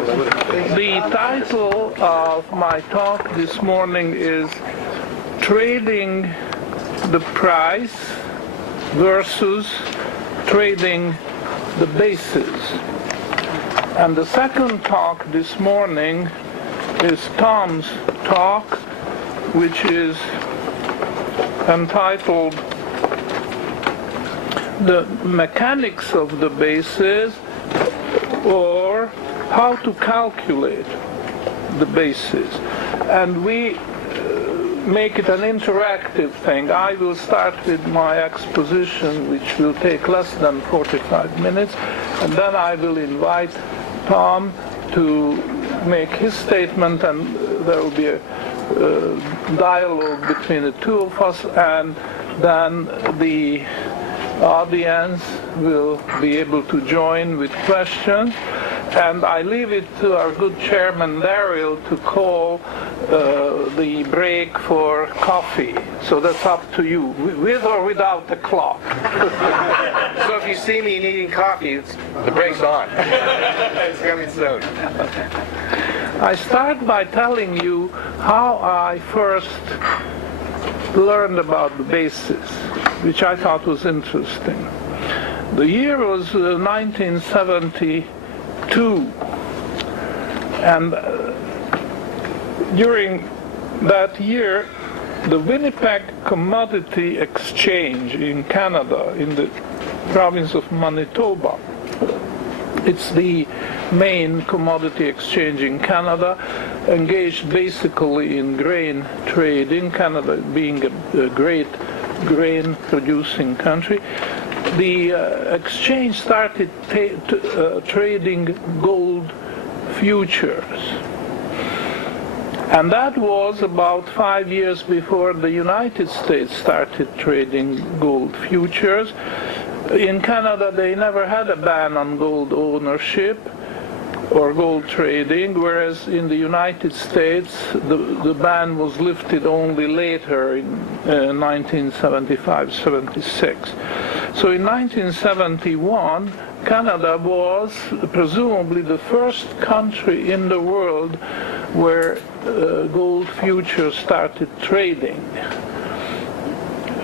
The title of my talk this morning is Trading the Price versus Trading the Basis. And the second talk this morning is Tom's talk, which is entitled The Mechanics of the Basis, or How to Calculate the Basis. And we make it an interactive thing. I will start with my exposition, which will take less than 45 minutes, and then I will invite Tom to make his statement, and there will be a dialogue between the two of us, and then the audience will be able to join with questions. And I leave it to our good chairman Daryl to call the break for coffee. So that's up to you, with or without the clock. So if you see me needing coffee, the break's on. It's coming soon. I start by telling you how I first learned about the basis, which I thought was interesting. The year was 1972, and during that year, the Winnipeg Commodity Exchange in Canada, in the province of Manitoba, it's the main commodity exchange in Canada, engaged basically in grain trading, Canada being a great grain producing country. The exchange started trading gold futures. And that was about 5 years before the United States started trading gold futures. In Canada, they never had a ban on gold ownership or gold trading, whereas in the United States, the ban was lifted only later in 1975-76. So in 1971, Canada was presumably the first country in the world where gold futures started trading.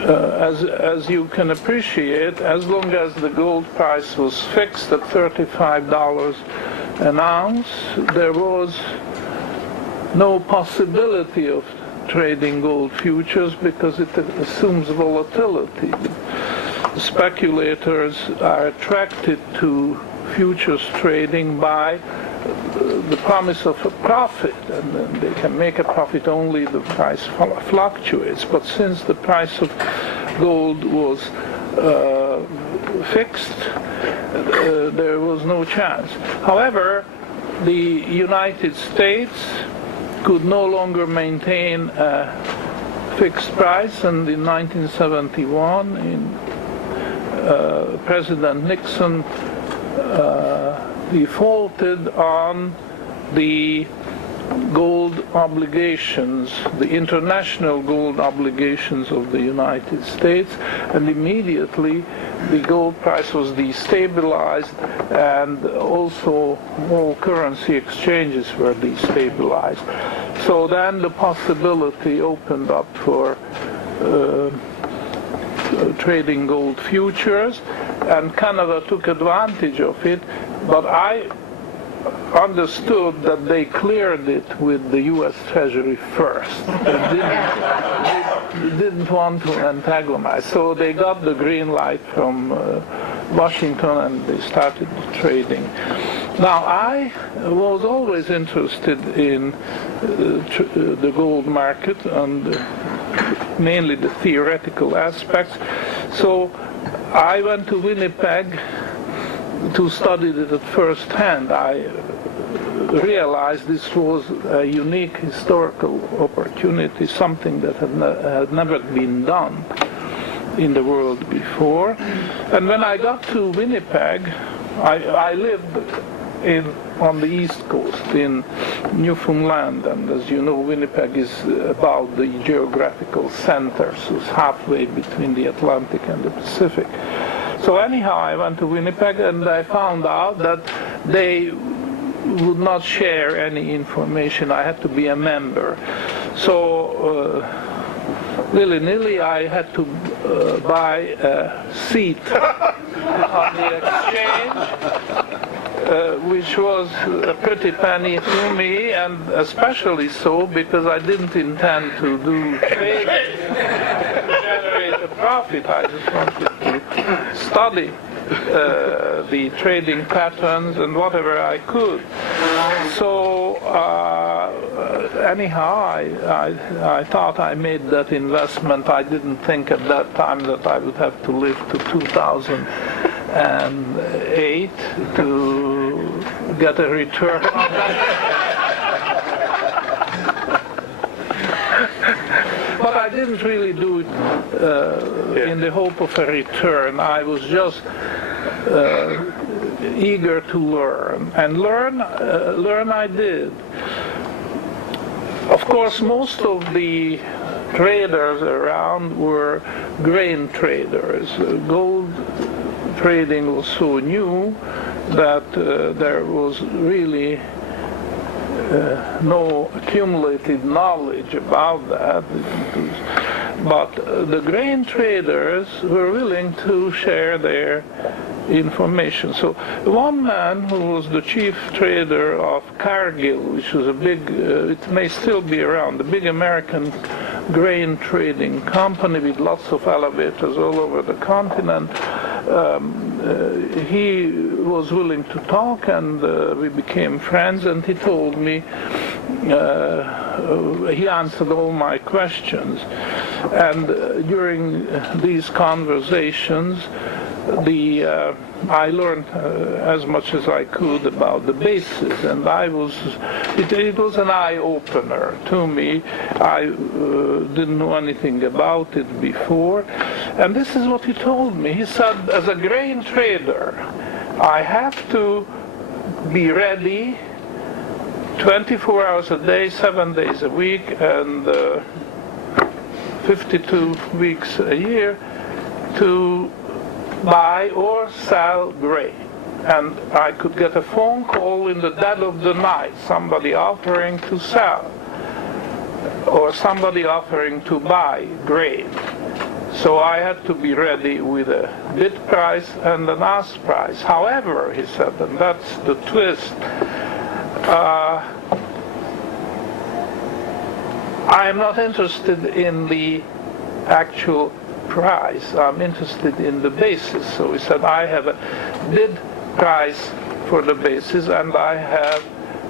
As you can appreciate, as long as the gold price was fixed at $35 an ounce, there was no possibility of trading gold futures because it assumes volatility. Speculators are attracted to futures trading by the promise of a profit, and then they can make a profit only if the price fluctuates. But since the price of gold was fixed, there was no chance. However, the United States could no longer maintain a fixed price, and in 1971, President Nixon defaulted on the gold obligations, the international gold obligations of the United States, and immediately the gold price was destabilized, and also all currency exchanges were destabilized. So then the possibility opened up for trading gold futures, and Canada took advantage of it, but I understood that they cleared it with the U.S. Treasury first. They didn't want to antagonize, so they got the green light from Washington, and they started trading. Now, I was always interested in the gold market and mainly the theoretical aspects, so I went to Winnipeg to study it at first hand. I realized this was a unique historical opportunity, something that had never been done in the world before. And when I got to Winnipeg, I lived on the east coast in Newfoundland, and as you know, Winnipeg is about the geographical center, so it's halfway between the Atlantic and the Pacific. So anyhow, I went to Winnipeg, and I found out that they would not share any information. I had to be a member. So willy-nilly I had to buy a seat on the exchange, which was a pretty penny to me, and especially so because I didn't intend to do trading to generate a profit. I just wanted to study the trading patterns and whatever I could. So anyhow, I thought I made that investment. I didn't think at that time that I would have to live to 2008 to get a return on that. But I didn't really do it in the hope of a return. I was just eager to learn, and learn I did. Of course, most of the traders around were grain traders. Gold trading was so new that there was really no accumulated knowledge about that. But the grain traders were willing to share their information. So one man who was the chief trader of Cargill, which was a big, it may still be around, a big American grain trading company with lots of elevators all over the continent, he was willing to talk, and we became friends, and he told me, he answered all my questions. And during these conversations, I learned as much as I could about the basis, and it was an eye-opener to me. I didn't know anything about it before, and this is what he told me. He said, as a grain trader, I have to be ready 24 hours a day, 7 days a week, and 52 weeks a year to buy or sell grain. And I could get a phone call in the dead of the night, somebody offering to sell or somebody offering to buy grain. So I had to be ready with a bid price and an ask price. However, he said, and that's the twist, I am not interested in the actual price. I'm interested in the basis. So he said, I have a bid price for the basis and I have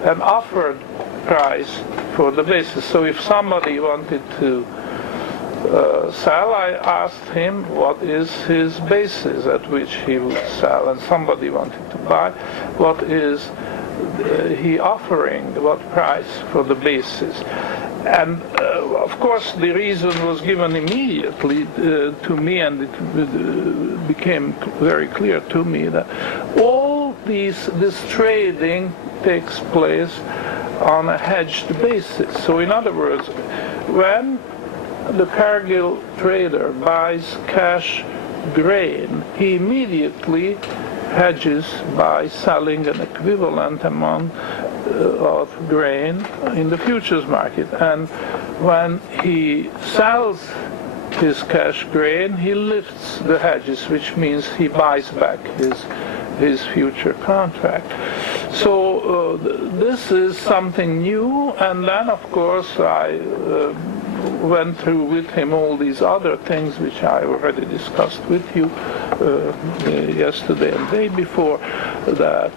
an offered price for the basis. So if somebody wanted to sell, I asked him what is his basis at which he would sell, and somebody wanted to buy, what is he offering, what price for the basis. And of course the reason was given immediately to me, and it became very clear to me that all this trading takes place on a hedged basis. So in other words, when the Cargill trader buys cash grain, he immediately hedges by selling an equivalent amount of grain in the futures market. And when he sells his cash grain, he lifts the hedges, which means he buys back his future contract. So this is something new, and then of course I went through with him all these other things which I already discussed with you yesterday and the day before, that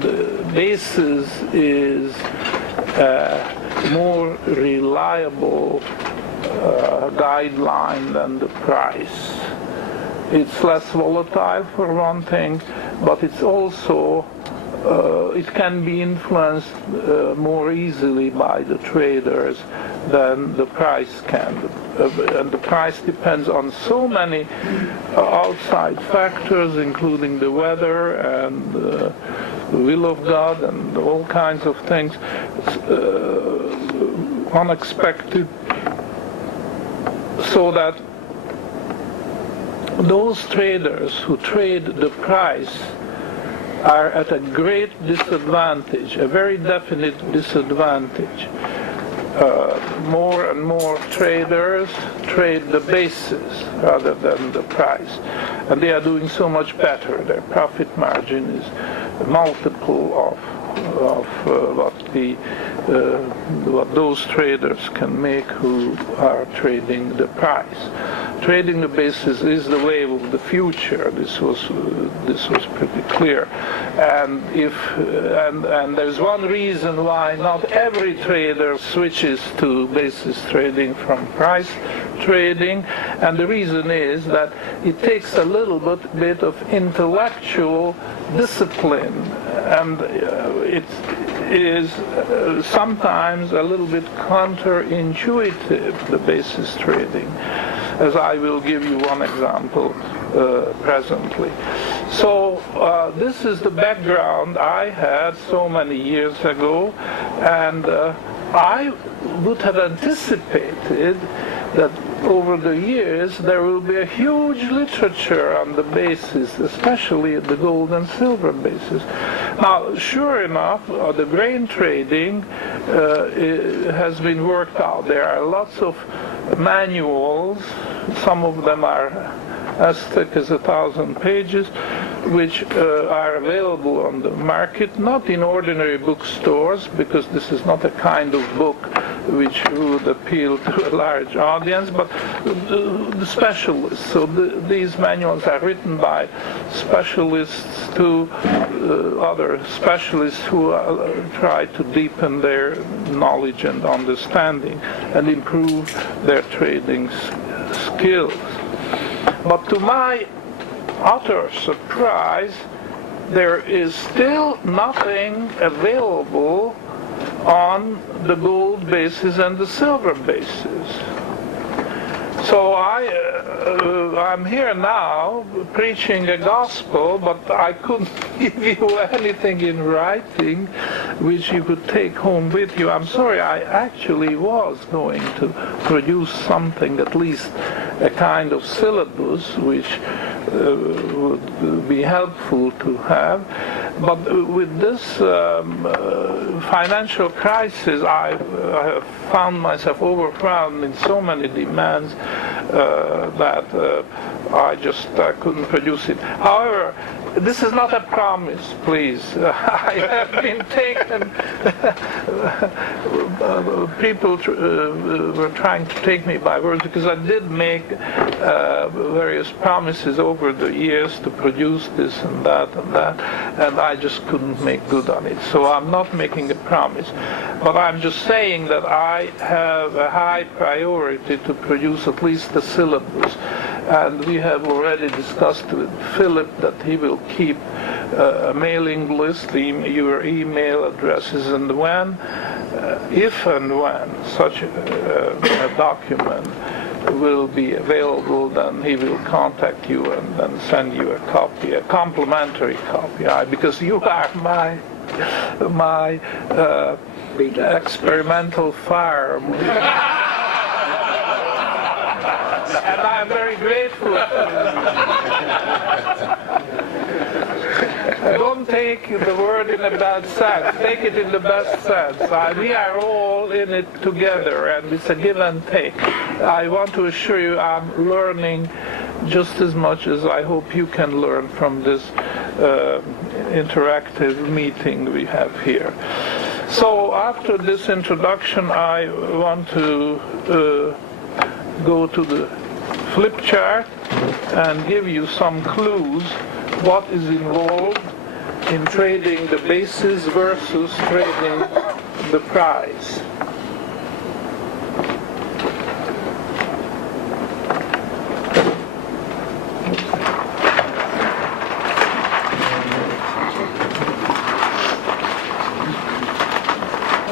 the basis is a more reliable guideline than the price. It's less volatile for one thing, but it's also it can be influenced more easily by the traders than the price can. And the price depends on so many outside factors, including the weather and the will of God and all kinds of things, unexpected, so that those traders who trade the price are at a great disadvantage, a very definite disadvantage. More and more traders trade the basis rather than the price, and they are doing so much better. Their profit margin is a multiple of what those traders can make who are trading the price. Trading the basis is the wave of the future. This was pretty clear, and there's one reason why not every trader switches to basis trading from price trading, and the reason is that it takes a little bit of intellectual discipline, and it is sometimes a little bit counterintuitive, the basis trading, as I will give you one example presently. So this is the background I had so many years ago, and I would have anticipated that over the years there will be a huge literature on the basis, especially the gold and silver basis. Now, sure enough, the grain trading has been worked out. There are lots of manuals, some of them are as thick as 1,000 pages, which are available on the market, not in ordinary bookstores, because this is not a kind of book which would appeal to a large audience, but the specialists. So these manuals are written by specialists to other specialists who try to deepen their knowledge and understanding and improve their trading skills. But to my utter surprise, there is still nothing available on the gold basis and the silver basis. So I'm here now preaching a gospel, but I couldn't give you anything in writing which you could take home with you. I'm sorry, I actually was going to produce something, at least a kind of syllabus, which would be helpful to have. But with this financial crisis, I have found myself overwhelmed in so many demands that I couldn't produce it. However, this is not a promise, please. I have been taken. People were trying to take me by words because I did make various promises over the years to produce this and that, and I just couldn't make good on it. So I'm not making a promise, but I'm just saying that I have a high priority to produce at least the syllabus. And we have already discussed with Philip that he will keep a mailing list, your email addresses, and if and when such a document will be available, then he will contact you and then send you a copy, a complimentary copy, because you are my experimental farm. And I'm very grateful. Don't take the word in a bad sense. Take it in the best sense. We are all in it together, and it's a give and take. I want to assure you I'm learning just as much as I hope you can learn from this interactive meeting we have here. So after this introduction, I want to go to the flip chart and give you some clues what is involved in trading the basis versus trading the price.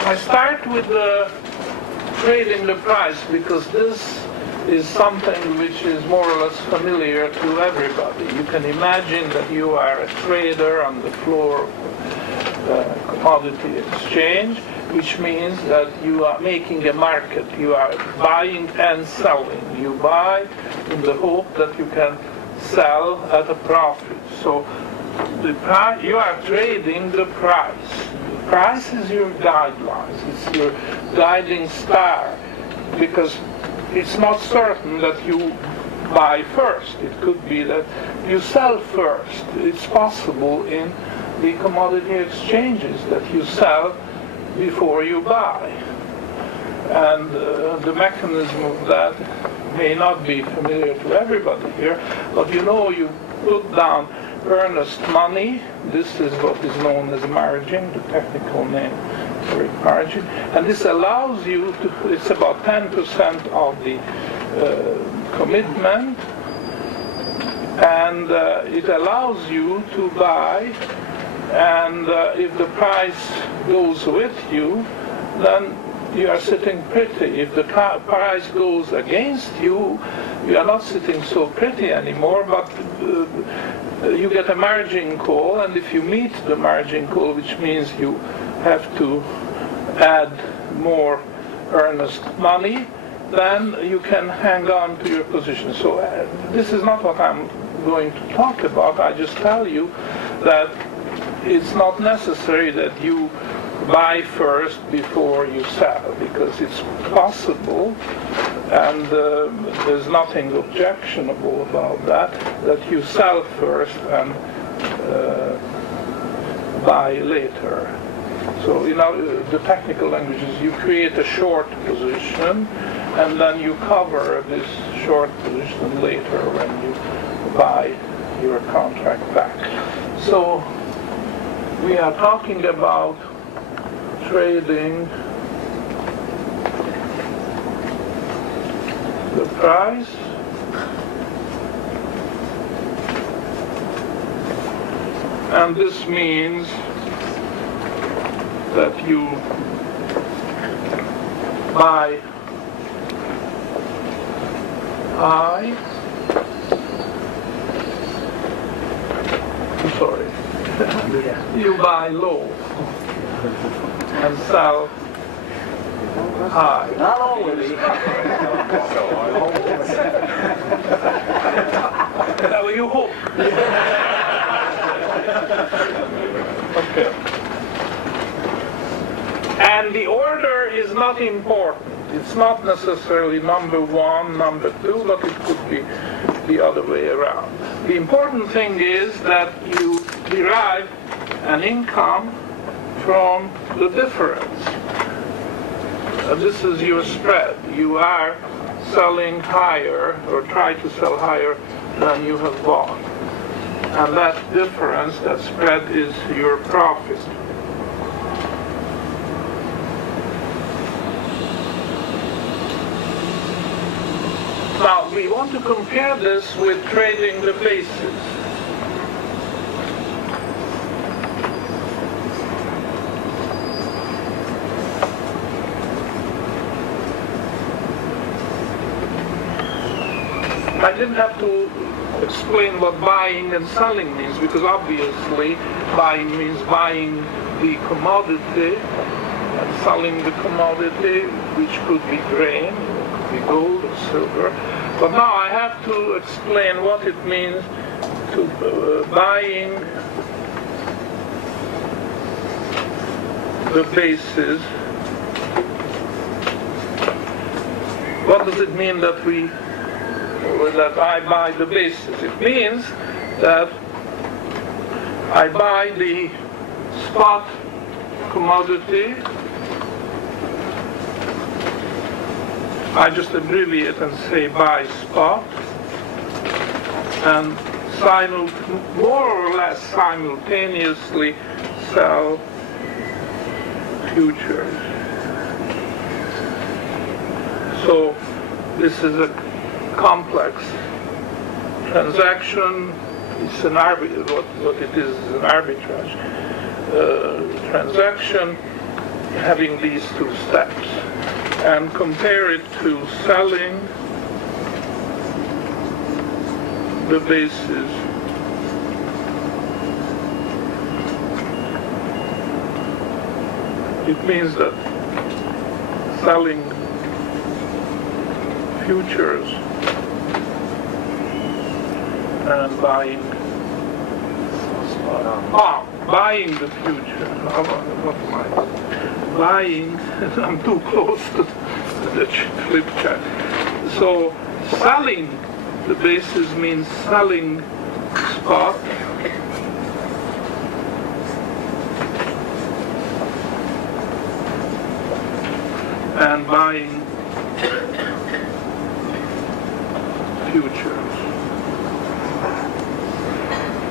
I start with trading the price because this is something which is more or less familiar to everybody. You can imagine that you are a trader on the floor of commodity exchange, which means that you are making a market. You are buying and selling. You buy in the hope that you can sell at a profit. So you are trading the price. The price is your guidelines. It's your guiding star, because it's not certain that you buy first. It could be that you sell first. It's possible in the commodity exchanges that you sell before you buy. And the mechanism of that may not be familiar to everybody here, but you know, you put down earnest money. This is what is known as margin, the technical name for it, margin. And this allows you to, it's about 10% of the commitment, and it allows you to buy, and if the price goes with you, then you are sitting pretty. If the price goes against you, you are not sitting so pretty anymore, but you get a margin call, and if you meet the margin call, which means you have to add more earnest money, then you can hang on to your position. So this is not what I'm going to talk about. I just tell you that it's not necessary that you buy first before you sell, because it's possible, and there's nothing objectionable about that you sell first and buy later. So, the technical language is you create a short position, and then you cover this short position later when you buy your contract back. So we are talking about trading the price and this means that you buy high, you buy low and sell high. Not always. Now you hope. Okay. And the order is not important. It's not necessarily number one, number two, but it could be the other way around. The important thing is that you derive an income from the difference. This is your spread. You are selling higher, or try to sell higher than you have bought. And that difference, that spread, is your profit. Now, we want to compare this with trading the basis. I didn't have to explain what buying and selling means, because obviously buying means buying the commodity and selling the commodity, which could be grain, could be gold or silver. But now I have to explain what it means to buying the basis. What does it mean that I buy the basis? It means that I buy the spot commodity. I just abbreviate and say buy spot, and more or less simultaneously sell futures. So this is a complex transaction. It's an what it is an arbitrage transaction having these two steps, and compare it to selling the basis it means that selling futures and buying spot. Buying the future. What am I? Buying, I'm too close to the flip chart. So selling the basis means selling spot. And buying futures.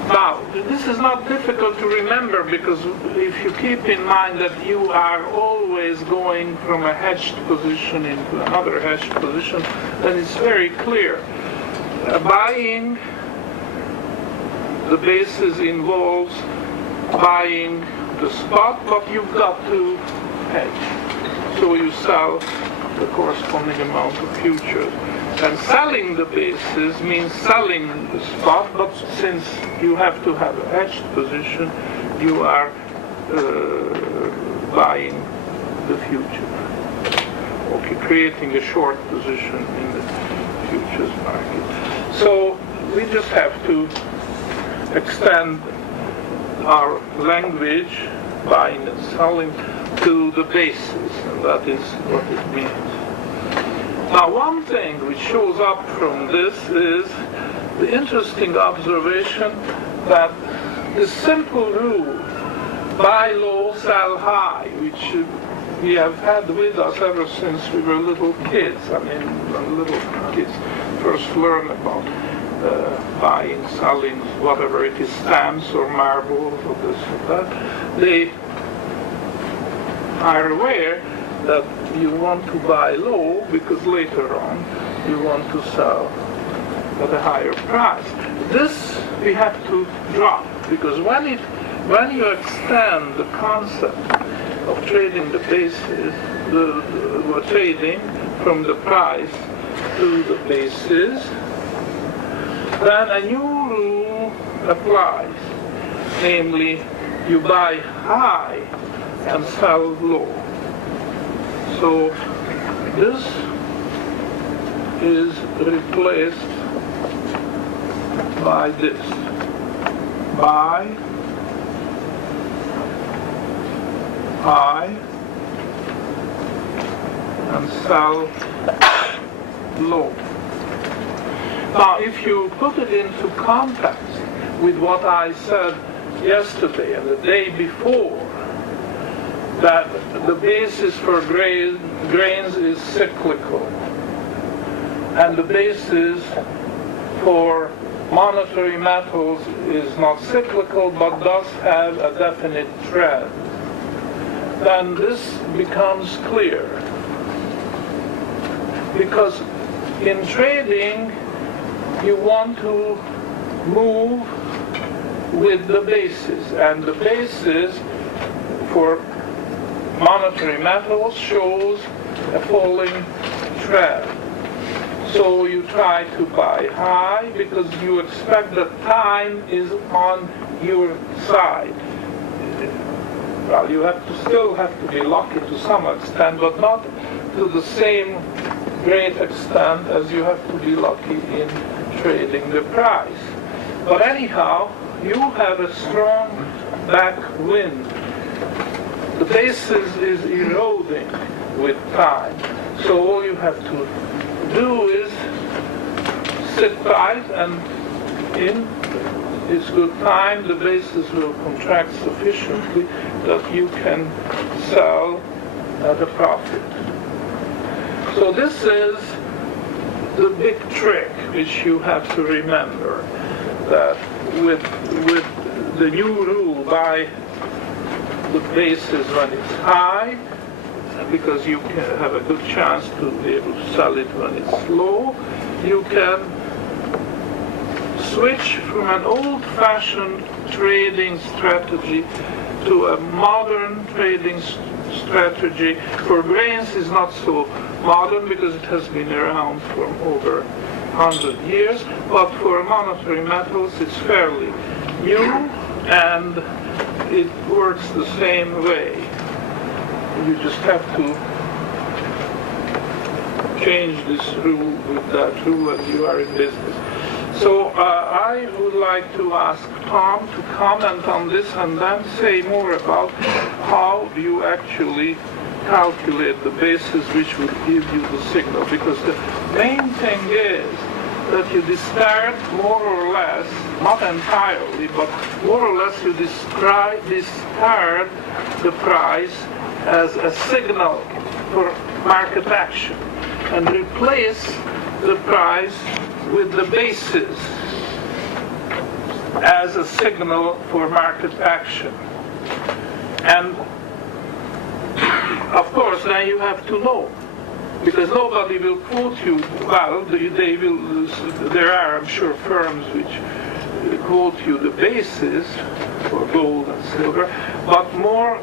Now, this is not difficult to remember because if you keep in mind that you are always going from a hedged position into another hedged position, then it's very clear. Buying the basis involves buying the spot, but you've got to hedge. So you sell the corresponding amount of futures. And selling the basis means selling the spot, but since you have to have a hedged position, you are buying the future. Okay, creating a short position in the futures market. So we just have to extend our language, buying and selling, to the basis, and that is what it means. Now, one thing which shows up from this is the interesting observation that the simple rule, buy low, sell high, which we have had with us ever since we were little kids. I mean, when little kids first learn about buying, selling, whatever it is, stamps or marbles or this or that, they are aware that you want to buy low because later on you want to sell at a higher price. This we have to drop because when you extend the concept of trading the basis, the trading from the price to the basis, then a new rule applies. Namely, you buy high and sell low. So this is replaced by this. Buy high and sell low. Now, if you put it into context with what I said yesterday and the day before, that the basis for grains is cyclical, and the basis for monetary metals is not cyclical but does have a definite trend, then this becomes clear. Because in trading, you want to move with the basis, and the basis for monetary metals shows a falling trend. So you try to buy high because you expect that time is on your side. Well, you still have to be lucky to some extent, but not to the same great extent as you have to be lucky in trading the price. But anyhow, you have a strong back wind. The basis is eroding with time. So all you have to do is sit tight, and in its good time the basis will contract sufficiently that you can sell at a profit. So this is the big trick which you have to remember, that with the new rule, buy the basis when it's high, because you can have a good chance to be able to sell it when it's low. You can switch from an old-fashioned trading strategy to a modern trading strategy. For grains is not so modern because it has been around for over 100 years, but for monetary metals it's fairly new, and it works the same way. You just have to change this rule with that rule and you are in business. So I would like to ask Tom to comment on this and then say more about how you actually calculate the basis which will give you the signal. Because the main thing is that you discard more or less, not entirely, but more or less you discard the price as a signal for market action and replace the price with the basis as a signal for market action. And of course, now you have to know, because nobody will quote you. Well, they will. There are, I'm sure, firms which quote you the basis for gold and silver, but more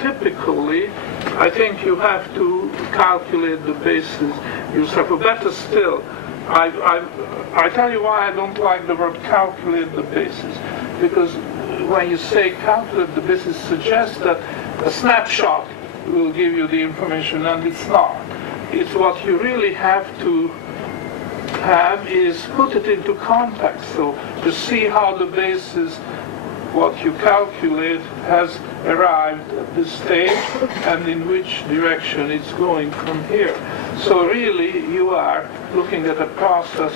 typically, I think you have to calculate the basis yourself. Or better still, I tell you why I don't like the word calculate the basis, because when you say calculate the basis, suggests that a snapshot will give you the information, and it's not. It's what you really have to have is put it into context, so to see how the basis, what you calculate, has arrived at this stage and in which direction it's going from here. So really you are looking at a process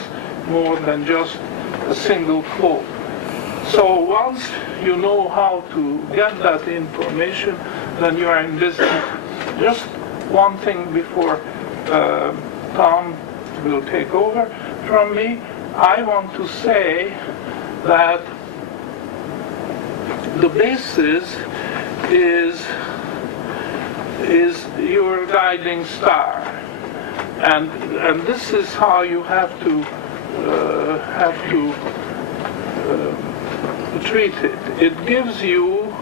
more than just a single quote. So once you know how to get that information, then you are in business. Just one thing before Tom will take over from me, I want to say that the basis is your guiding star, and this is how you have to treat it. It gives you,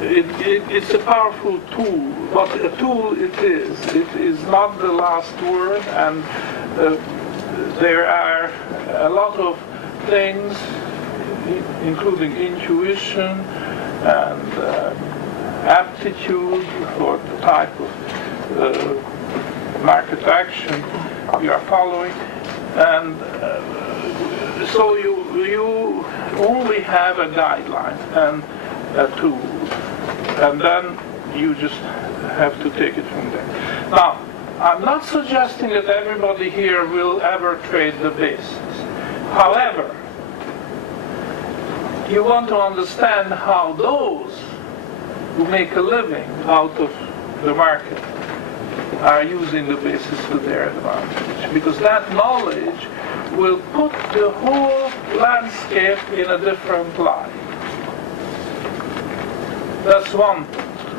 it's a powerful tool, but a tool it is. It is not the last word, and there are a lot of things, including intuition and aptitude for the type of market action you are following, and so you only have a guideline and a tool, and then you just have to take it from there. Now, I'm not suggesting that everybody here will ever trade the basis. However, you want to understand how those who make a living out of the market are using the basis to their advantage, because that knowledge will put the whole landscape in a different light. That's one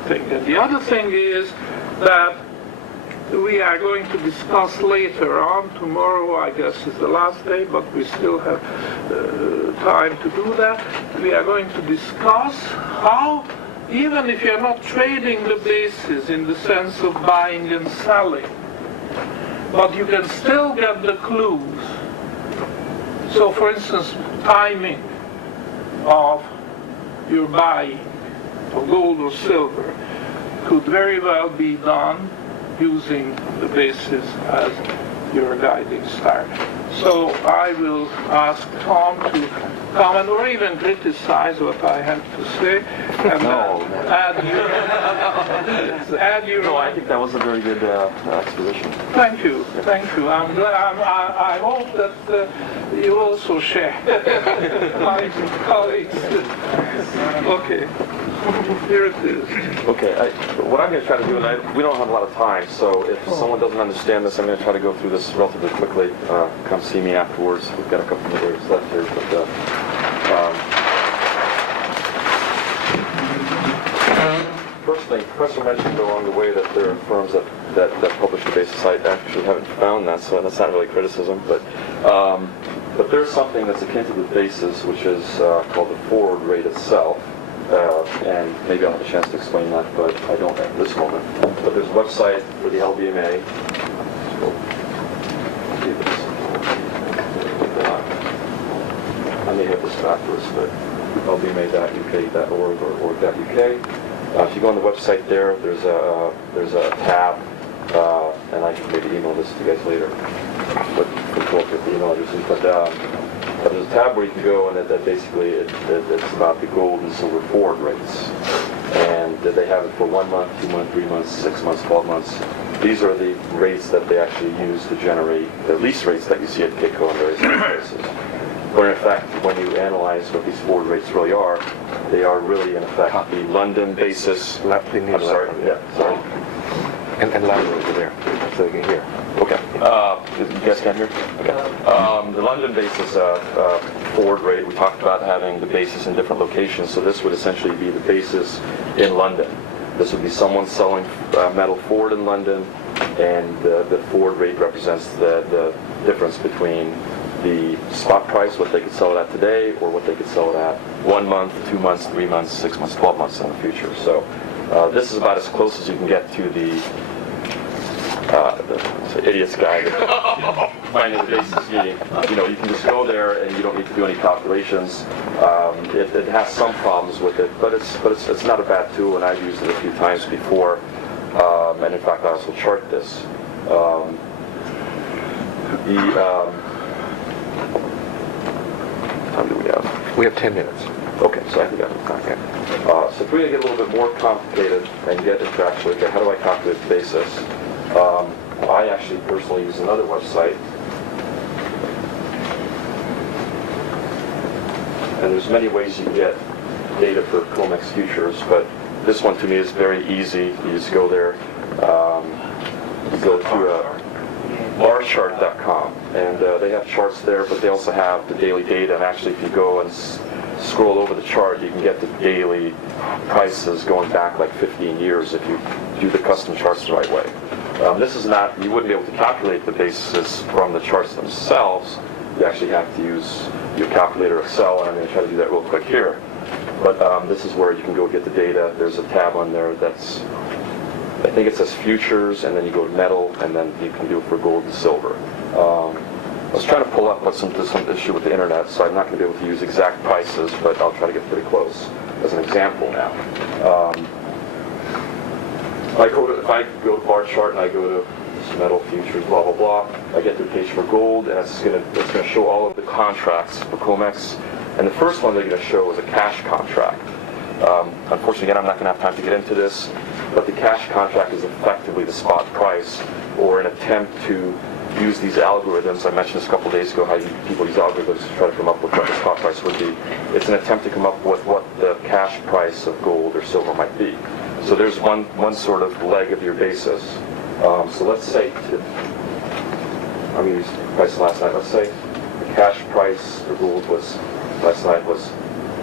thing. And the other thing is that we are going to discuss later on. Tomorrow, I guess, is the last day, but we still have time to do that. We are going to discuss how, even if you're not trading the basis in the sense of buying and selling, but you can still get the clues. So, for instance, timing of your buying of gold or silver could very well be done using the basis as your guiding star. So I will ask Tom to comment or even criticize what I have to say, and add your. No, I think that was a very good exposition. Thank you. I'm glad. I hope that you also share my colleagues. Okay. Here it is. Okay, what I'm going to try to do, and we don't have a lot of time, so if someone doesn't understand this, I'm going to try to go through this relatively quickly. Come see me afterwards. We've got a couple of minutes left here. But first thing, Professor mentioned along the way that there are firms that publish the basis. I actually haven't found that, so that's not really criticism. But there's something that's akin to the basis, which is called the forward rate itself. And maybe I'll have a chance to explain that, but I don't at this moment. But there's a website for the LBMA. I may have this backwards, but lbma.uk.org or org.uk. If you go on the website there's a tab, and I can maybe email this to you guys later. But come up with the email addresses, but there's a tab where you can go, and that basically it's about the gold and silver forward rates. And they have it for 1 month, 2 months, 3 months, 6 months, 12 months. These are the rates that they actually use to generate the lease rates that you see at KICO and various other places. But in fact, when you analyze what these forward rates really are, they are really in effect the London basis. I'm sorry. Yeah, sorry. And louder over there, so you can hear. Okay. You guys can't hear? Okay. The London basis forward rate, we talked about having the basis in different locations, so this would essentially be the basis in London. This would be someone selling metal forward in London, and the forward rate represents the difference between the spot price, what they could sell it at today, or what they could sell it at 1 month, 2 months, 3 months, 6 months, 12 months in the future. So this is about as close as you can get to the idiot's guide. Finding the basis meaning. You know, you can just go there and you don't need to do any calculations. It has some problems with it, but it's not a bad tool, and I've used it a few times before. And in fact, I also chart this. How do we have? We have 10 minutes. Okay, so I think I have time. Okay. So if we get a little bit more complicated and get into actually, okay, how do I calculate the basis? I actually personally use another website. And there's many ways you can get data for COMEX futures, but this one to me is very easy. You just go there, you go to barchart.com, and they have charts there, but they also have the daily data, and actually if you go and scroll over the chart, you can get the daily prices going back like 15 years if you do the custom charts the right way. This is not, you wouldn't be able to calculate the basis from the charts themselves. You actually have to use your calculator Excel, and I'm going to try to do that real quick here. But this is where you can go get the data. There's a tab on there that's, I think it says futures, and then you go to metal, and then you can do it for gold and silver. I was trying to pull up some issue with the internet, so I'm not going to be able to use exact prices, but I'll try to get pretty close as an example now. If I go to bar chart and I go to this metal futures, blah blah blah, I get to the page for gold, and it's going to show all of the contracts for COMEX. And the first one they're going to show is a cash contract. Unfortunately, again, I'm not going to have time to get into this, but the cash contract is effectively the spot price, or an attempt to use these algorithms. I mentioned this a couple of days ago, how people use algorithms to try to come up with what the spot price would be. It's an attempt to come up with what the cash price of gold or silver might be. So there's one sort of leg of your basis. So let's say, I'm going to use the price last night. Let's say the cash price for gold was, last night was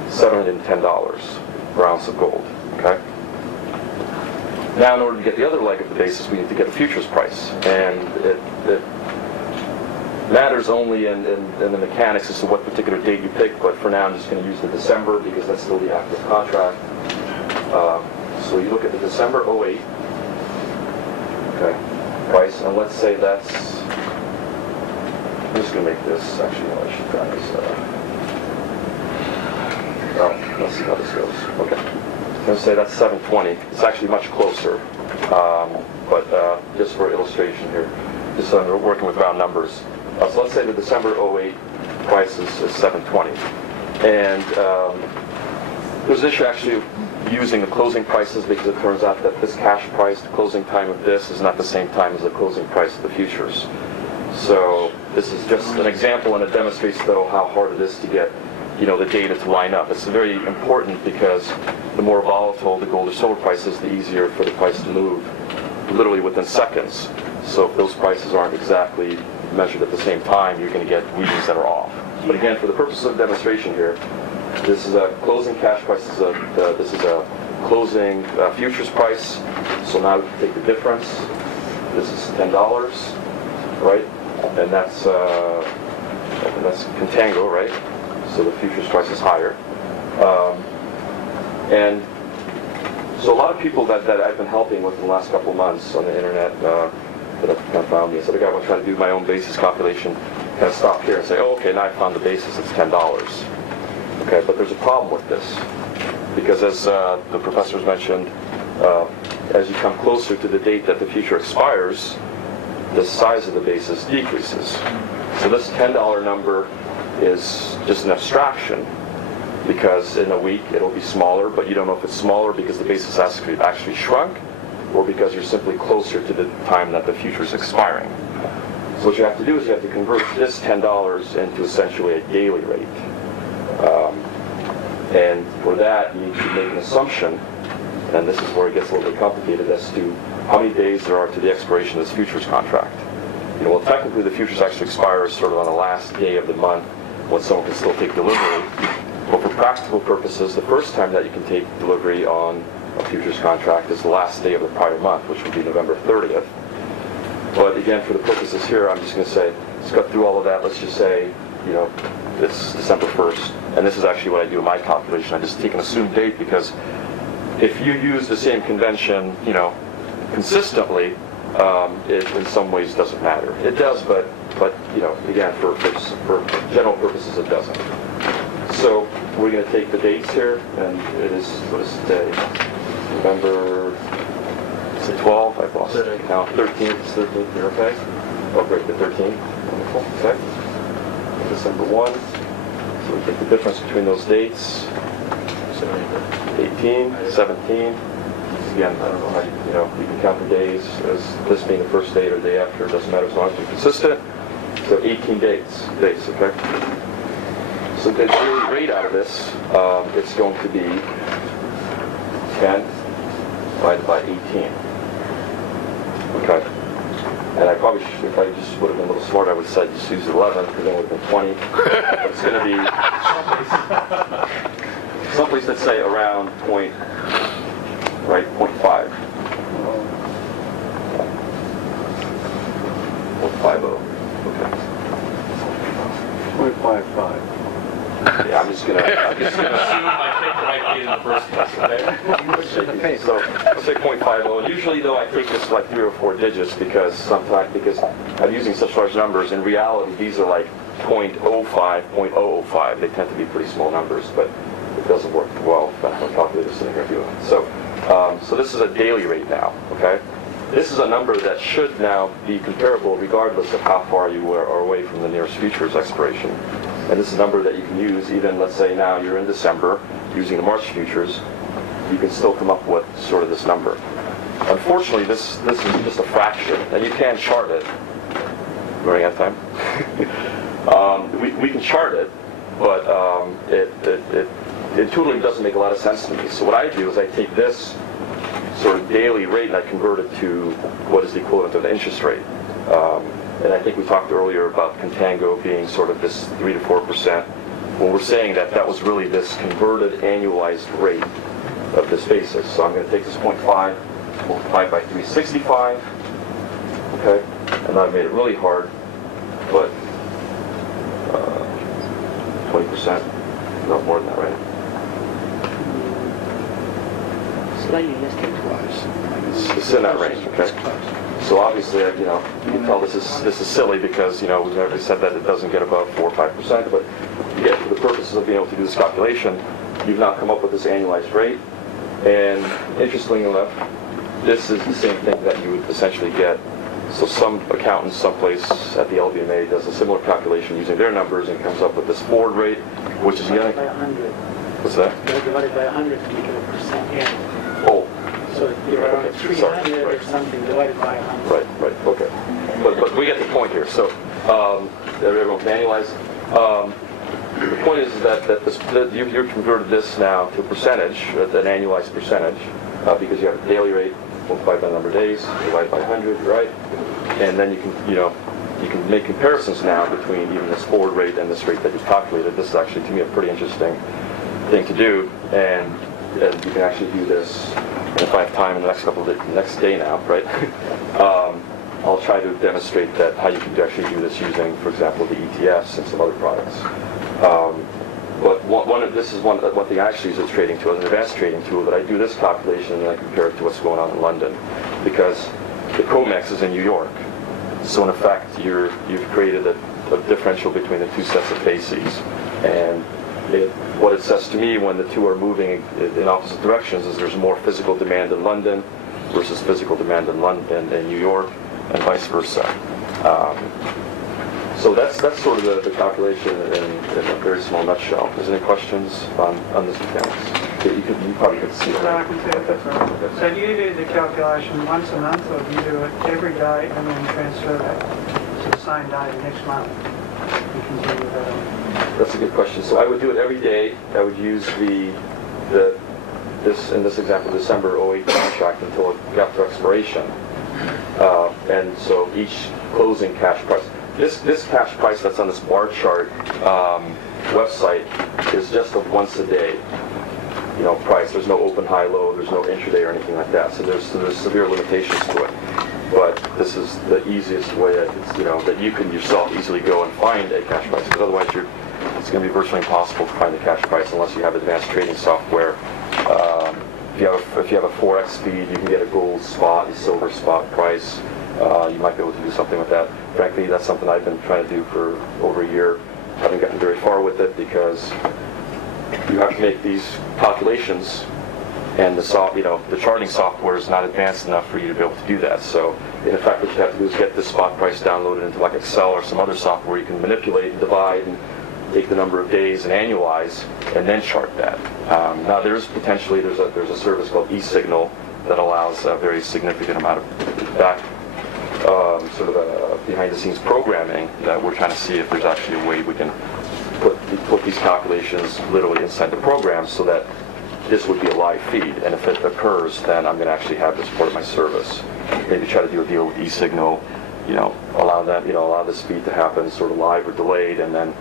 $710 per ounce of gold. Okay. Now, in order to get the other leg of the basis, we need to get a futures price, and it matters only in the mechanics as to what particular date you pick. But for now, I'm just going to use the December because that's still the active contract. So you look at the December 08, okay, price, and let's say that's. I'm just going to make this. Actually, what I should have done is. Let's see how this goes. Okay. I'm going to say that's 720. It's actually much closer, but just for illustration here, just we're working with round numbers. So let's say the December 08 price is 720, and there's an issue actually using the closing prices, because it turns out that this cash price, the closing time of this, is not the same time as the closing price of the futures. So this is just an example, and it demonstrates though how hard it is to get the data to line up. It's very important because the more volatile the gold or silver price is, the easier for the price to move literally within seconds. So if those prices aren't exactly measured at the same time, you're going to get readings that are off. But again, for the purposes of demonstration here, this is a closing cash price, this is a closing futures price. So now we can take the difference. This is $10, right? And that's contango, right? So the futures price is higher. And so a lot of people that I've been helping with in the last couple of months on the internet that have kind of found me, I said, okay, I want to try to do my own basis calculation, kind of stop here and say, oh, okay, now I found the basis, it's $10. Okay, but there's a problem with this, because as the professors mentioned, as you come closer to the date that the future expires, the size of the basis decreases. So this $10 number is just an abstraction, because in a week it'll be smaller, but you don't know if it's smaller because the basis actually shrunk, or because you're simply closer to the time that the future is expiring. So what you have to do is you have to convert this $10 into essentially a daily rate. And for that, you need to make an assumption, and this is where it gets a little bit complicated, as to how many days there are to the expiration of this futures contract. Well, technically the futures actually expires sort of on the last day of the month when someone can still take delivery. But for practical purposes, the first time that you can take delivery on a futures contract is the last day of the prior month, which would be November 30th. But again, for the purposes here, I'm just going to say, let's cut through all of that. Let's just say, it's December 1st. And this is actually what I do in my calculation. I just take an assumed date, because if you use the same convention, consistently, it in some ways doesn't matter. It does, but again, for general purposes, it doesn't. So we're going to take the dates here, and it is, what is today? November, is it 12? I've lost it now. 13th, is 13th, you're okay? Oh, great, the 13th. Wonderful, okay. December 1. So we take the difference between those dates. 18, 17. Again, I don't know how you can count the days as this being the first date or the day after. It doesn't matter as long as you're consistent. So 18 days, okay? So the daily rate out of this, it's going to be 10 divided by 18. Okay. And I probably should, if I just would have been a little smarter, I would have said just use 11, because then it would have been 20. But it's going to be someplace, let's say, around 0.5. 0.50. Okay. 0.55. Yeah, I'm just gonna assume I take the right date in the first place, okay? So I'll say 0.50. And usually, though, I take this like 3 or 4 digits, because I'm using such large numbers. In reality, these are like 0.05, 0.005. They tend to be pretty small numbers, but it doesn't work well if I have a calculator sitting here doing it. So this is a daily rate now, okay? This is a number that should now be comparable regardless of how far you are away from the nearest futures expiration. And this is a number that you can use even, let's say now you're in December, using the March futures, you can still come up with sort of this number. Unfortunately, this is just a fraction, and you can chart it. We're running out of time? We can chart it, but it intuitively doesn't make a lot of sense to me. So what I do is I take this sort of daily rate and I convert it to what is the equivalent of an interest rate. And I think we talked earlier about contango being sort of this 3 to 4%. When we're saying that was really this converted annualized rate of this basis. So I'm going to take this 0.5, multiply by 365. Okay, and I've made it really hard, but 20%, not more than that, right? Slightly less than It's in that range, okay? So obviously, you can tell this is silly, because we've already said that it doesn't get above 4 or 5%. But yet, for the purposes of being able to do this calculation, you've now come up with this annualized rate. And interestingly enough, this is the same thing that you would essentially get. So some accountant someplace at the LBMA does a similar calculation using their numbers and comes up with this forward rate, which is divided by 100. What's that? Divided by 100 to make it a percent. Yeah. Oh. So you're around 300 or something divided by 100. Right, okay. But we get the point here. So everyone can annualize. The point is that you've converted this now to a percentage, an annualized percentage, because you have a daily rate multiplied by the number of days, divided by 100, right? And then you can make comparisons now between even this forward rate and this rate that you calculated. This is actually, to me, a pretty interesting thing to do, and you can actually do this. And if I have time in the next day now, right? I'll try to demonstrate that how you can actually do this using, for example, the ETFs and some other products. But this is one thing I actually use a trading tool, an advanced trading tool, that I do this calculation and then I compare it to what's going on in London, because the COMEX is in New York. So in effect, you've created a differential between the two sets of bases, and what it says to me when the two are moving in opposite directions is there's more physical demand in London versus physical demand in New York, and vice versa. So that's sort of the calculation in a very small nutshell. Is there any questions on this mechanics? You probably could see So I can see it. Okay. So do you do the calculation once a month, or do you do it every day and then transfer that to the same day the next month? You continue that on. That's a good question. So I would do it every day. I would use this in this example, December 08 contract until it got to expiration. And so each closing cash price. This cash price that's on this bar chart website is just a once a day, price. There's no open, high, low. There's no intraday or anything like that. So there's severe limitations to it. But this is the easiest way that you can yourself easily go and find a cash price. Because otherwise, it's going to be virtually impossible to find a cash price unless you have advanced trading software. If you have a forex feed, you can get a gold spot, a silver spot price. You might be able to do something with that. Frankly, that's something I've been trying to do for over a year. Haven't gotten very far with it because you have to make these calculations, and the charting software is not advanced enough for you to be able to do that. So, in fact, what you have to do is get this spot price downloaded into like Excel or some other software you can manipulate and divide and take the number of days and annualize, and then chart that. Now, there's a service called eSignal that allows a very significant amount of behind-the-scenes programming that we're trying to see if there's actually a way we can put these calculations literally inside the program so that this would be a live feed. And if it occurs, then I'm going to actually have this part of my service. Maybe try to do a deal with eSignal, allow this feed to happen sort of live or delayed, and then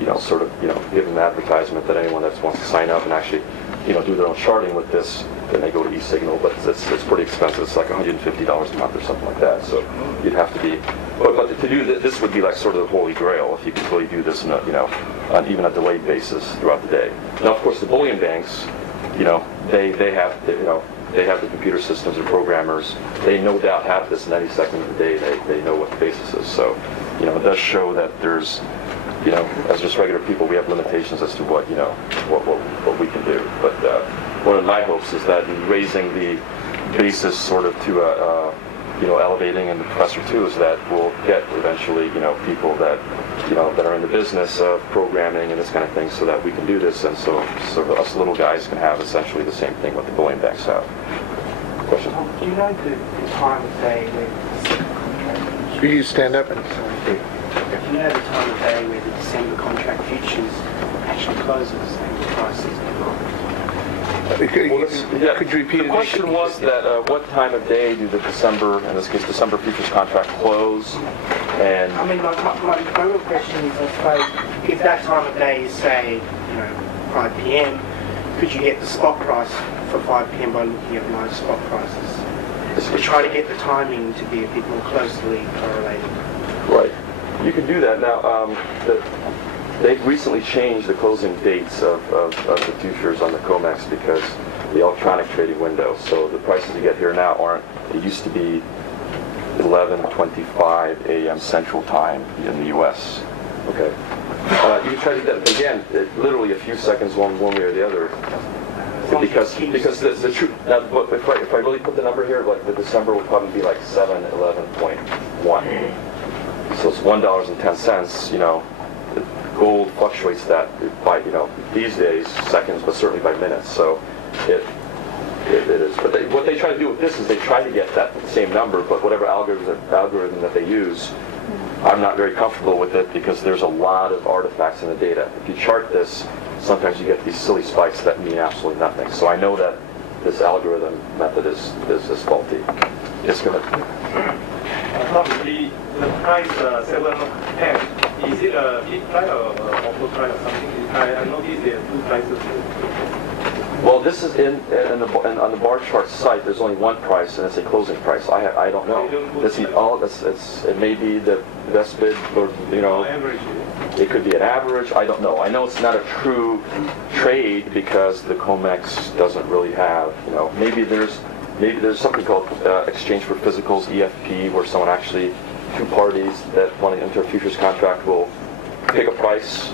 give them advertisement that anyone that wants to sign up and actually, do their own charting with this, then they go to eSignal, but it's pretty expensive. It's like $150 a month or something like that. So you'd have to be, but to do this would be like sort of the holy grail if you could really do this on even a delayed basis throughout the day. Now, of course, the bullion banks, they have the computer systems and programmers. They no doubt have this in any second of the day. They know what the basis is. So, it does show that there's, as just regular people, we have limitations as to what we can do. But one of my hopes is that in raising the basis sort of to elevating and the professor too, is that we'll get eventually, people that, that are in the business of programming and this kind of thing, so that we can do this, and so us little guys can have essentially the same thing what the bullion banks have. Question? Do you know the time of day when... Will you stand up? Do you know the time of day where the December contract futures actually closes and the price is Could you repeat it? The question was that what time of day do the December, in this case December futures contract, close? And I mean, my real question is, I suppose, if that time of day is, say, 5 p.m., could you get the spot price for 5 p.m. by looking at live spot prices? To try to get the timing to be a bit more closely correlated. Right. You can do that. Now, they've recently changed the closing dates of the futures on the COMEX because the electronic trading window. So the prices you get here now aren't, it used to be 11:25 a.m. Central Time in the U.S. Okay. You can try to do that, again, literally a few seconds one way or the other. Because the truth, now, if I really put the number here, like the December will probably be like 711.1. So it's $1.10, gold fluctuates that by, these days, seconds, but certainly by minutes. So it is. But what they try to do with this is they try to get that same number, but whatever algorithm that they use, I'm not very comfortable with it because there's a lot of artifacts in the data. If you chart this, sometimes you get these silly spikes that mean absolutely nothing. So I know that this algorithm method is faulty. It's going to... The price 710, is it a bid price or offer price or something? I noticed there are two prices. Well, this is on the bar chart site. There's only one price, and it's a closing price. I don't know. It may be the best bid, or Average. it could be an average. I don't know. I know it's not a true trade because the COMEX doesn't really have. Maybe there's something called exchange for physicals (EFP), where someone actually, two parties that want to enter a futures contract will pick a price,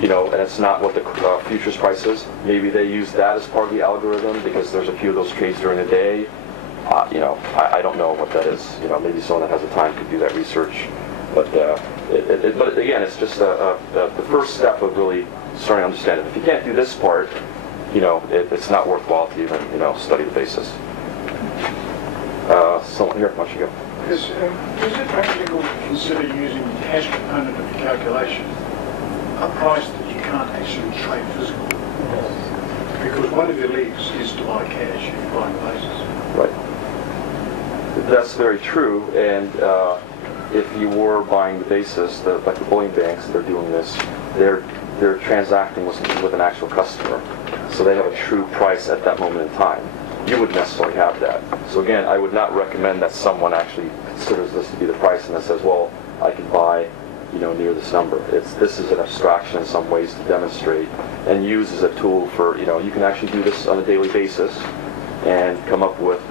and it's not what the futures price is. Maybe they use that as part of the algorithm because there's a few of those trades during the day. I don't know what that is. Maybe someone that has the time could do that research. But But again, it's just the first step of really starting to understand it. If you can't do this part, it's not worthwhile to even, study the basis. Someone here, why don't you go? Is it practical to consider using the cash component of the calculation a price that you can't actually trade physical? Because one of your legs is to buy cash if you're buying basis. Right. That's very true, and if you were buying the basis, like the bullion banks, they're doing this, they're transacting with an actual customer, so they have a true price at that moment in time. You wouldn't necessarily have that. So again, I would not recommend that someone actually considers this to be the price and then says, well, I can buy, near this number. This is an abstraction in some ways to demonstrate and use as a tool for, you can actually do this on a daily basis and come up with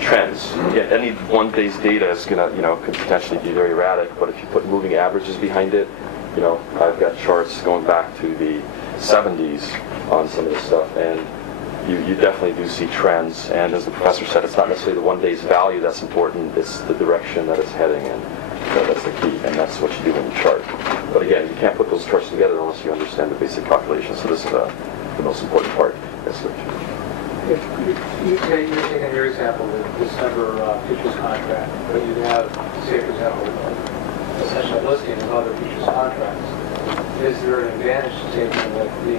trends. Again, any one day's data is going to, could potentially be very erratic, but if you put moving averages behind it, I've got charts going back to the 70s on some of this stuff, and you definitely do see trends, and as the professor said, it's not necessarily the one day's value that's important, it's the direction that it's heading in. That's the key, and that's what you do in your chart. But again, you can't put those charts together unless you understand the basic calculation, so this is the most important part. Yes, sir. If you take in your example the December futures contract, but you have, say for example, essentially listing of other futures contracts, is there an advantage to taking the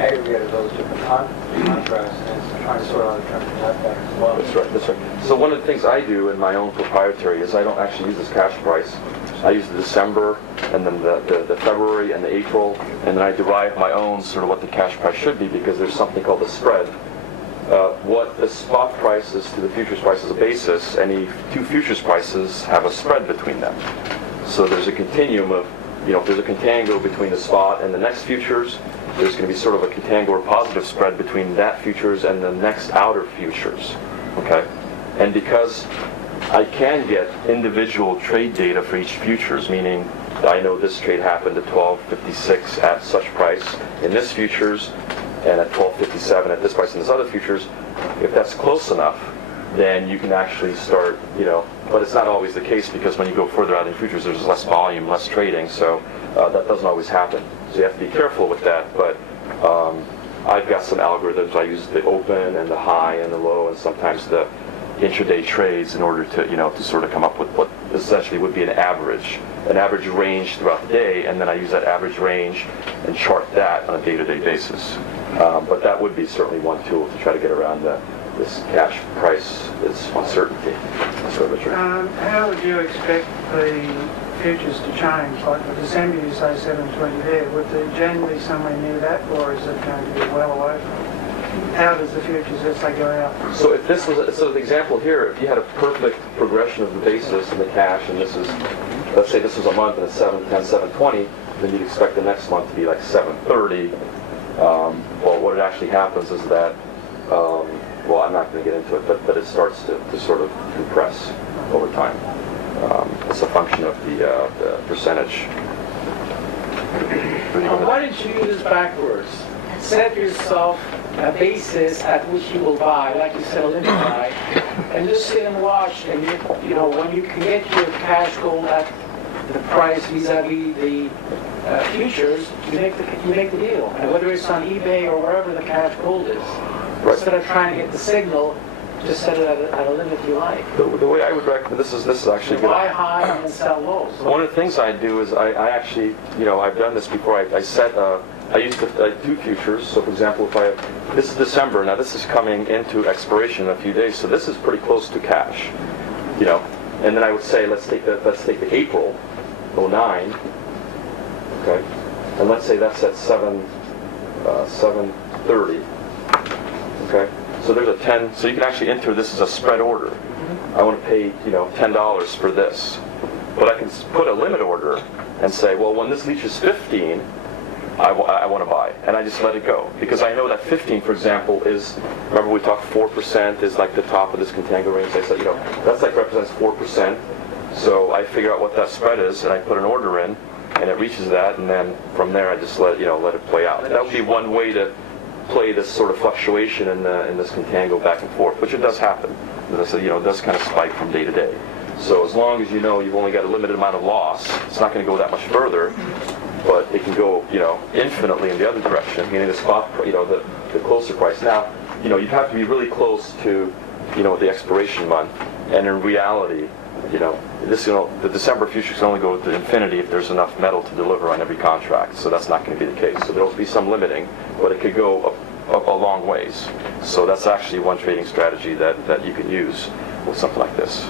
aggregate of those different contracts and trying to sort out the terms of that as well? That's right. So one of the things I do in my own proprietary is I don't actually use this cash price. I use the December and then the February and the April, and then I derive my own sort of what the cash price should be, because there's something called the spread. What the spot price is to the futures price is a basis. Any two futures prices have a spread between them. So there's a continuum of, if there's a contango between the spot and the next futures, there's going to be sort of a contango or positive spread between that futures and the next outer futures. Okay? And because I can get individual trade data for each futures, meaning I know this trade happened at 12.56 at such price in this futures, and at 12.57 at this price in this other futures, if that's close enough, then you can actually start, but it's not always the case, because when you go further out in futures, there's less volume, less trading, so that doesn't always happen. So you have to be careful with that, but I've got some algorithms. I use the open and the high and the low and sometimes the intraday trades in order to, to sort of come up with what essentially would be an average range throughout the day, and then I use that average range and chart that on a day-to-day basis. But that would be certainly one tool to try to get around this cash price, this uncertainty. How would you expect the futures to change? Like the December, you say 720 there. Would the January be somewhere near that, or is it going to be well away from it? How does the futures as they go out? So if this was, the example here, if you had a perfect progression of the basis and the cash, and this is, let's say this was a month and it's 710, 720, then you'd expect the next month to be like 730. Well, what it actually happens is that, well, I'm not going to get into it, but it starts to sort of compress over time. It's a function of the percentage. Why don't you do this backwards? Set yourself a basis at which you will buy, like you said, a limit buy, and just sit and watch. And when you can get your cash gold at the price vis-a-vis the futures, you make the deal. And whether it's on eBay or wherever the cash gold is, Right. Instead of trying to get the signal, just set it at a limit you like. The way I would recommend this is actually good. Buy high and sell low. So One of the things I do is I actually, I've done this before. I used to do futures. So for example, if I have, this is December, now this is coming into expiration in a few days, so this is pretty close to cash, and then I would say, let's take the April 09, okay, and let's say that's at 7:30, okay. So there's a 10. So you can actually enter this as a spread order. I want to pay $10 for this, but I can put a limit order and say, well, when this reaches 15, I want to buy, and I just let it go, because I know that 15, for example, is, remember we talked 4% is like the top of this contango range. I said, that's like represents 4%. So I figure out what that spread is, and I put an order in, and it reaches that, and then from there I just let it play out. That would be one way to play this sort of fluctuation in this contango back and forth, which it does happen. As I said, it does kind of spike from day to day. So as long as you know you've only got a limited amount of loss, it's not going to go that much further, but it can go, infinitely in the other direction, meaning the spot, the closer price. Now, you'd have to be really close to, the expiration month, and in reality, the December futures can only go to infinity if there's enough metal to deliver on every contract, so that's not going to be the case. So there'll be some limiting, but it could go up a long ways. So that's actually one trading strategy that you can use with something like this.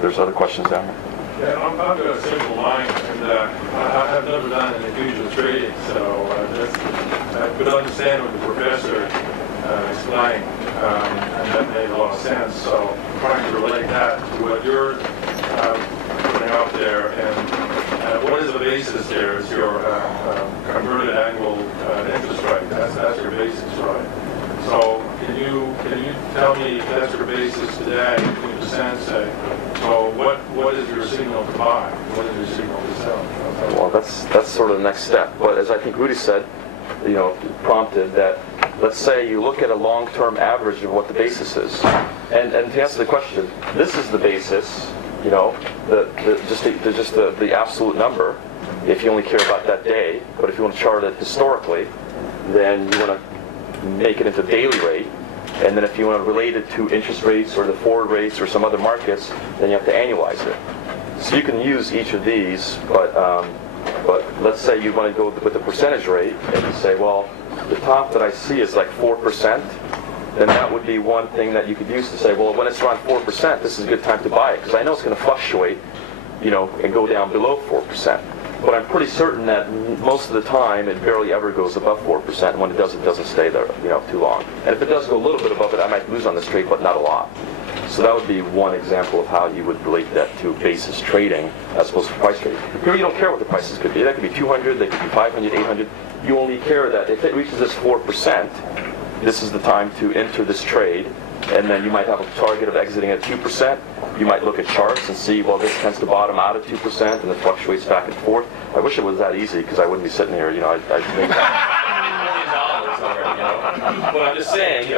There's other questions down here. Yeah, I'm got a simple mind, and I have never done any futures trading, so I could understand what the professor explained, and that made a lot of sense. So I'm trying to relate that to what you're putting out there, and what is the basis there? Is your converted annual interest rate? That's your basis, right? So can you tell me if that's your basis today, 2%, say, so what is your signal to buy? What is your signal to sell? Well, that's sort of the next step. But as I think Rudy said, prompted that, let's say you look at a long-term average of what the basis is. And to answer the question, this is the basis, the absolute number, if you only care about that day. But if you want to chart it historically, then you want to make it into daily rate, and then if you want to relate it to interest rates or the forward rates or some other markets, then you have to annualize it. So you can use each of these, but let's say you want to go with the percentage rate, and you say, well, the top that I see is like 4%, then that would be one thing that you could use to say, well, when it's around 4%, this is a good time to buy it, because I know it's going to fluctuate, and go down below 4%. But I'm pretty certain that most of the time it barely ever goes above 4%. And when it doesn't stay there, too long. And if it does go a little bit above it, I might lose on this trade, but not a lot. So that would be one example of how you would relate that to basis trading as opposed to price trading. Here you don't care what the prices could be. That could be 200, they could be 500, 800. You only care that if it reaches this 4%, this is the time to enter this trade. And then you might have a target of exiting at 2%. You might look at charts and see, well, this tends to bottom out at 2% and it fluctuates back and forth. I wish it was that easy, because I wouldn't be sitting here, I'd make $1 million already, But I'm just saying,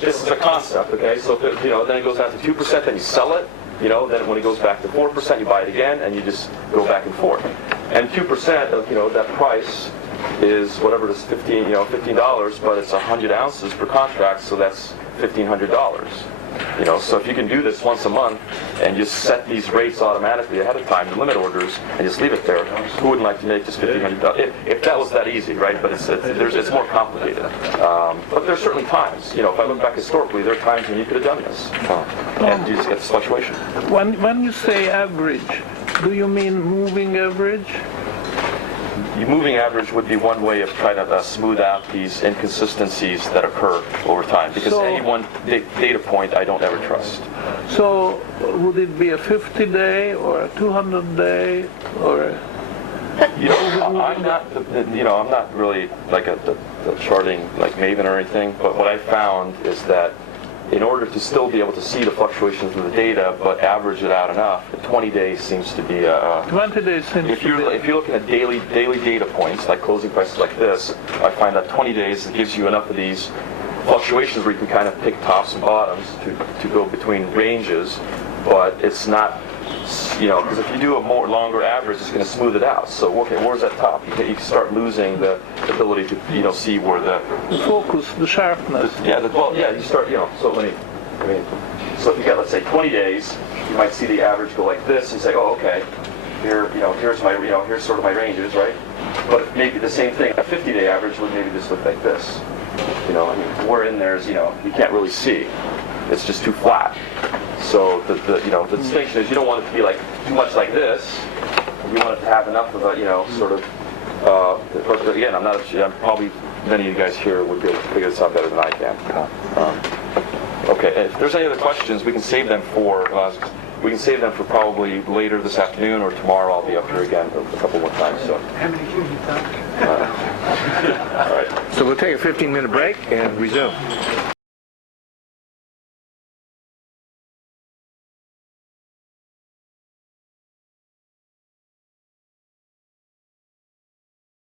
this is a concept, okay? So if it, then it goes down to 2%, then you sell it. Then when it goes back to 4%, you buy it again, and you just go back and forth. And 2% of, that price is whatever it is, $15, but it's 100 ounces per contract, so that's $1,500. So if you can do this once a month and just set these rates automatically ahead of time, the limit orders, and just leave it there, who wouldn't like to make just $1,500? If that was that easy, right? But it's more complicated. But there's certainly times. If I look back historically, there are times when you could have done this, and you just get this fluctuation. When you say average, do you mean moving average? The moving average would be one way of trying to smooth out these inconsistencies that occur over time, because any one data point I don't ever trust. So would it be a 50-day or a 200-day or? I'm not really like the charting like maven or anything, but what I found is that in order to still be able to see the fluctuations of the data, but average it out enough, 20 days seems to be a... 20 days seems if you're looking at daily data points, like closing prices like this, I find that 20 days gives you enough of these fluctuations where you can kind of pick tops and bottoms to go between ranges, but it's not, because if you do a more longer average, it's going to smooth it out. So, okay, where's that top? You can start losing the ability to, see where the focus, the sharpness. You start, so so if you got, let's say, 20 days, you might see the average go like this and say, oh, okay, here's sort of my ranges, right? But maybe the same thing, a 50-day average would maybe just look like this. Where in there's, you can't really see. It's just too flat. So the distinction is you don't want it to be like too much like this. You want it to have enough of a, sort of. But again, I'm probably many of you guys here would be able to figure this out better than I can. Okay, if there's any other questions, we can save them for probably later this afternoon or tomorrow. I'll be up here again a couple more times. So. How many can you talk? All right. So we'll take a 15-minute break and resume.